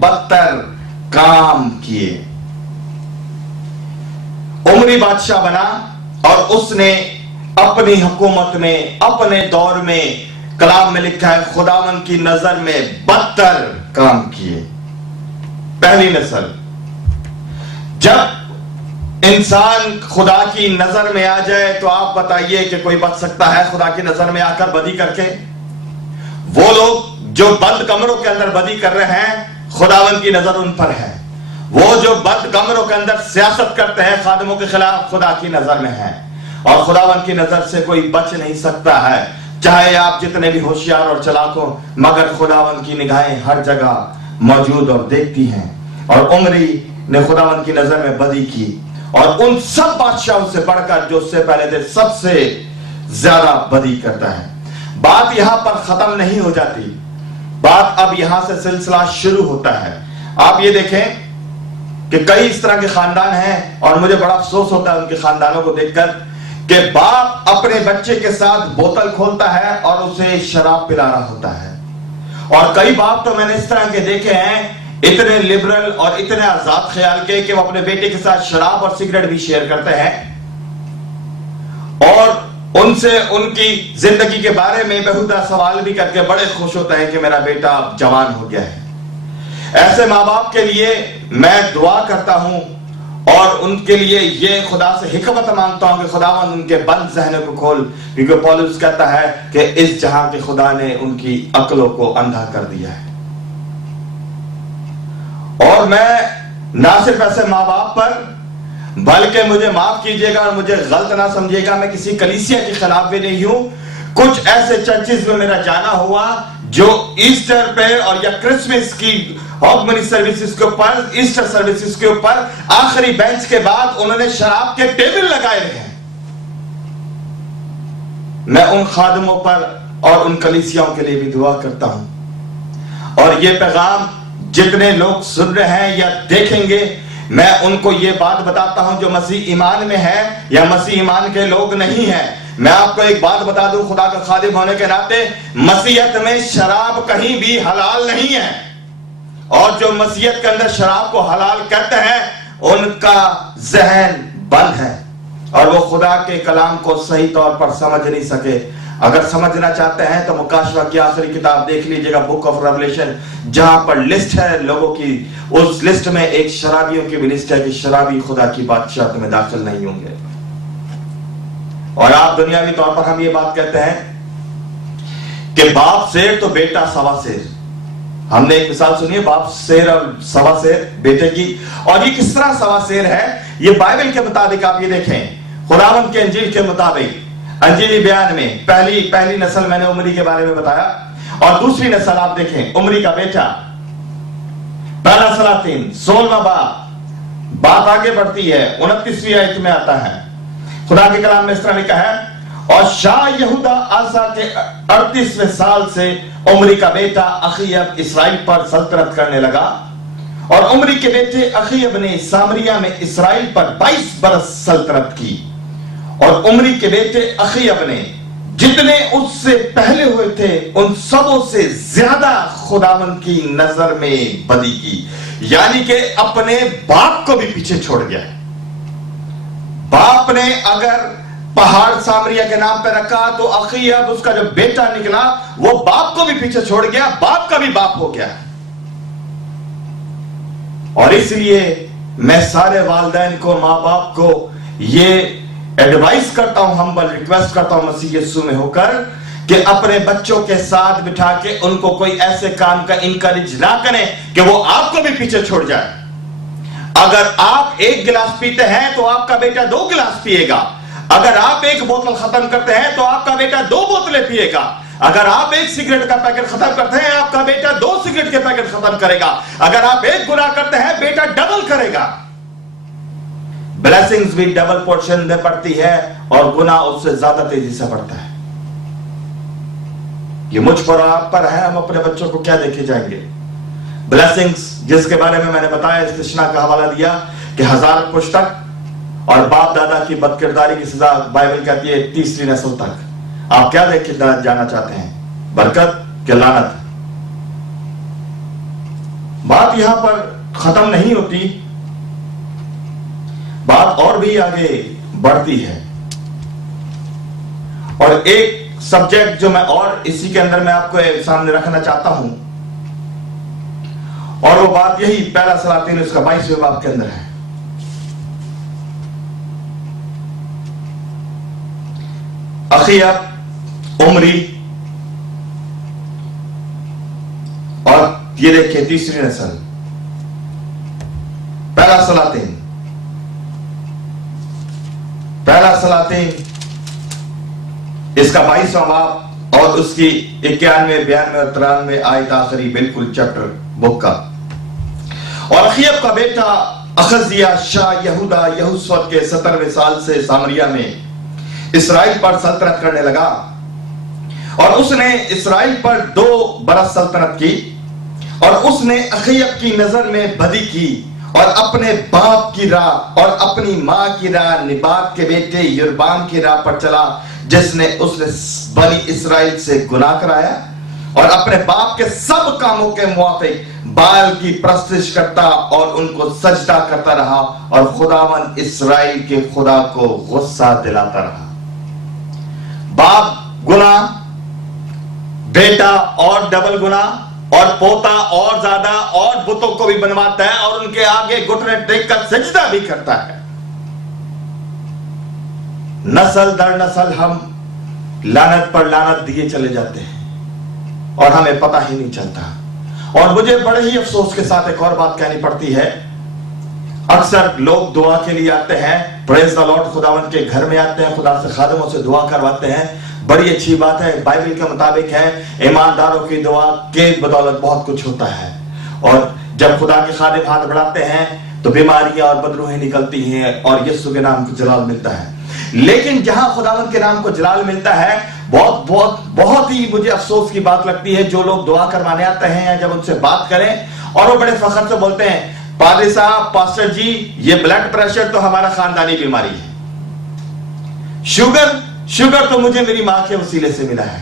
बदतर काम किए। उमरी बादशाह बना और उसने अपनी हुकूमत में, अपने दौर में, कलाम में लिखा है, खुदावन की नजर में बदतर काम किए। पहली नस्ल, जब इंसान खुदा की नजर में आ जाए तो आप बताइए कि कोई बच सकता है खुदा की नजर में आकर बदी करके? वो लोग जो बंद कमरों के अंदर बदी कर रहे हैं, खुदावन की नजर उन पर है। वो जो बंद कमरों के अंदर सियासत करते हैं खादिमों के खिलाफ, खुदा की नजर में है। और खुदावन की नजर से कोई बच नहीं सकता है, चाहे आप जितने भी होशियार और चालाक हो, मगर खुदावन की निगाहें हर जगह मौजूद और देखती हैं। और उमरी ने खुदावन की नजर में बदी की, और उन सब बादशाहों से बढ़कर जो उससे पहले थे सबसे ज्यादा बदी करता है। बात यहां पर खत्म नहीं हो जाती, बात अब यहां से सिलसिला शुरू होता है। आप ये देखें कि कई इस तरह के खानदान हैं, और मुझे बड़ा अफसोस होता है उनके खानदानों को देखकर, कि बाप अपने बच्चे के साथ बोतल खोलता है और उसे शराब पिला रहा होता है। और कई बाप तो मैंने इस तरह के देखे हैं, इतने लिबरल और इतने आजाद ख्याल के, कि वो अपने बेटे के साथ शराब और सिगरेट भी शेयर करते हैं, और उनसे उनकी जिंदगी के बारे में बेहुदा सवाल भी करके बड़े खुश होते हैं कि मेरा बेटा जवान हो गया है। ऐसे माँ बाप के लिए मैं दुआ करता हूं, और उनके लिए ये खुदा से हिकमत मांगता हूं कि खुदावन उनके बंद ज़हनों को खोल, क्योंकि पौलुस कहता है कि इस जहां के खुदा ने उनकी अक्लों को अंधा कर दिया है। और मैं ना सिर्फ ऐसे माँ बाप पर, बल्कि मुझे माफ कीजिएगा और मुझे गलत ना समझिएगा, मैं किसी कलीसिया के खिलाफ भी नहीं हूं। कुछ ऐसे चर्चेस में मेरा जाना हुआ जो ईस्टर पे और या क्रिसमस की हॉगमनी सर्विसेज के ऊपर, ईस्टर सर्विसेज के ऊपर आखिरी बेंच के बाद उन्होंने शराब के टेबल लगाए रहे हैं। मैं उन खादिमों पर और उन कलीसियाओं के लिए भी दुआ करता हूं। और ये पैगाम जितने लोग सुन रहे हैं या देखेंगे, मैं उनको ये बात बताता हूं जो मसीह ईमान में है या मसीह ईमान के लोग नहीं हैं। मैं आपको एक बात बता दूं, खुदा का खादिम होने के नाते, मसीहत में शराब कहीं भी हलाल नहीं है। और जो मसीहत के अंदर शराब को हलाल कहते हैं, उनका जहन बंद है और वो खुदा के कलाम को सही तौर पर समझ नहीं सके। अगर समझना चाहते हैं तो मुकाशवा की आखिरी किताब देख लीजिएगा, बुक ऑफ रेवलेशन, जहां पर लिस्ट है लोगों की। उस लिस्ट में एक शराबियों की भी लिस्ट है कि शराबी खुदा की बादशाहत में दाखिल नहीं होंगे। और आप दुनियावी तौर पर हम ये बात कहते हैं कि बाप शेर तो बेटा सवा शेर। हमने एक मिसाल सुनी है, बाप शेर और सवा शेर बेटे की। और ये किस तरह सवा शेर है? ये बाइबल के मुताबिक आप ये देखें, खुदावंद के अंजील के मुताबिक, अंजीली बयान में पहली नस्ल मैंने उमरी के बारे में बताया, और दूसरी नस्ल आप देखें, उमरी का बेटा, पहला सलातीन 16वां बात आगे बढ़ती है, 29वीं आयत में आता है। खुदा के कलाम में इस तरह लिखा है, और शाह यहूदा आसा के 38वें साल से उमरी का बेटा अखीयब इसराइल पर सल्तनत करने लगा। और उमरी के बेटे अखीयब ने सामरिया में इसराइल पर 22 बरस सल्तनत की। और उमरी के बेटे अखीयब ने जितने उससे पहले हुए थे उन सबों से ज्यादा खुदावंद की नजर में बदी की। यानी कि अपने बाप को भी पीछे छोड़ गया। बाप ने अगर पहाड़ सामरिया के नाम पे रखा तो अखीयब उसका जो बेटा निकला वो बाप को भी पीछे छोड़ गया, बाप का भी बाप हो गया। और इसलिए मैं सारे वालिदैन को, मां बाप को ये एडवाइस करता हूं, हम्बल रिक्वेस्ट करता हूं मसीह यीशु में होकर, कि अपने बच्चों के साथ बिठा के उनको कोई ऐसे काम का इनकरेज ना करें कि वो आपको भी पीछे छोड़ जाए। अगर आप एक गिलास पीते हैं तो आपका बेटा 2 गिलास पिएगा। अगर आप एक बोतल खत्म करते हैं तो आपका बेटा 2 बोतलें पिएगा। अगर आप एक सिगरेट का पैकेट खत्म करते हैं, आपका बेटा 2 सिगरेट के पैकेट खत्म करेगा। अगर आप एक गुनाह करते हैं, बेटा डबल करेगा। ब्लेसिंग्स भी डबल पोर्शन में पड़ती है और गुनाह उससे ज्यादा तेजी से बढ़ता है। ये मुझ पर आप पर है, हम अपने बच्चों को क्या देखे जाएंगे। ब्लेसिंग्स जिसके बारे में मैंने बताया, इस्तिश्ना का हवाला दिया कि 1000 पुस्तक और बाप दादा की बदकिरदारी की सजा बाइबल कहती है 3री नस्ल तक। आप क्या देख के जाना चाहते हैं, बरकत के लानत? बात यहां पर खत्म नहीं होती, बात और भी आगे बढ़ती है। और एक सब्जेक्ट जो मैं और इसी के अंदर मैं आपको सामने रखना चाहता हूं, और वो बात यही पहला सलातीन उसका 22वें बाब के अंदर है। अखीयब, उमरी, और ये देखिए तीसरी नस्ल, पहला सलातीन इसका 22वां बाब और उसकी 91, 92 और 93 आयत आखिरी बिल्कुल चैप्टर बुक का। और अखीयब का बेटा अखजिया शाह यहूदा यहूसवत के 17वें साल से सामरिया में इसराइल पर सल्तनत करने लगा, और उसने इसराइल पर 2 बरस सल्तनत की। और उसने अखीयब की नजर में बदी की और अपने बाप की राह और अपनी मां की राह निबात के बेटे यरबाम की राह पर चला, जिसने उसने बनी इसराइल से गुनाह कराया और अपने बाप के सब कामों के मुआफिक बाल की प्रस्तिश करता और उनको सजदा करता रहा, और खुदावन इसराइल के खुदा को गुस्सा दिलाता रहा। बाप गुनाह, बेटा और डबल गुनाह, और पोता और ज्यादा, और बुतों को भी बनवाता है और उनके आगे घुटने टेक कर सजदा भी करता है। नस्ल दर नस्ल हम लानत पर लानत दिए चले जाते हैं और हमें पता ही नहीं चलता। और मुझे बड़े ही अफसोस के साथ एक और बात कहनी पड़ती है। अक्सर लोग दुआ के लिए आते हैं, प्रेज द लॉर्ड, खुदावंद के घर में आते हैं, खुदा से खादिमों से दुआ करवाते हैं, बड़ी अच्छी बात है, बाइबल के मुताबिक है, ईमानदारों की दुआ के बदौलत बहुत कुछ होता है। और जब खुदा के खादिम हाथ बढ़ाते हैं तो बीमारियां और बदरूहें निकलती हैं और यीशु के नाम को जलाल मिलता है। लेकिन जहां खुदावंद के नाम को जलाल मिलता है, बहुत ही मुझे अफसोस की बात लगती है, जो लोग दुआ करवाने आते हैं या जब उनसे बात करें और वो बड़े फख्र से बोलते हैं, पादरी साहब, पास्टर जी, ये ब्लड प्रेशर तो हमारा खानदानी बीमारी है, शुगर तो मुझे मेरी मां के वसीले से मिला है,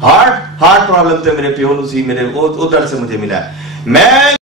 हार्ट प्रॉब्लम तो मेरे प्योन उसी मेरे उधर से मुझे मिला है। मैं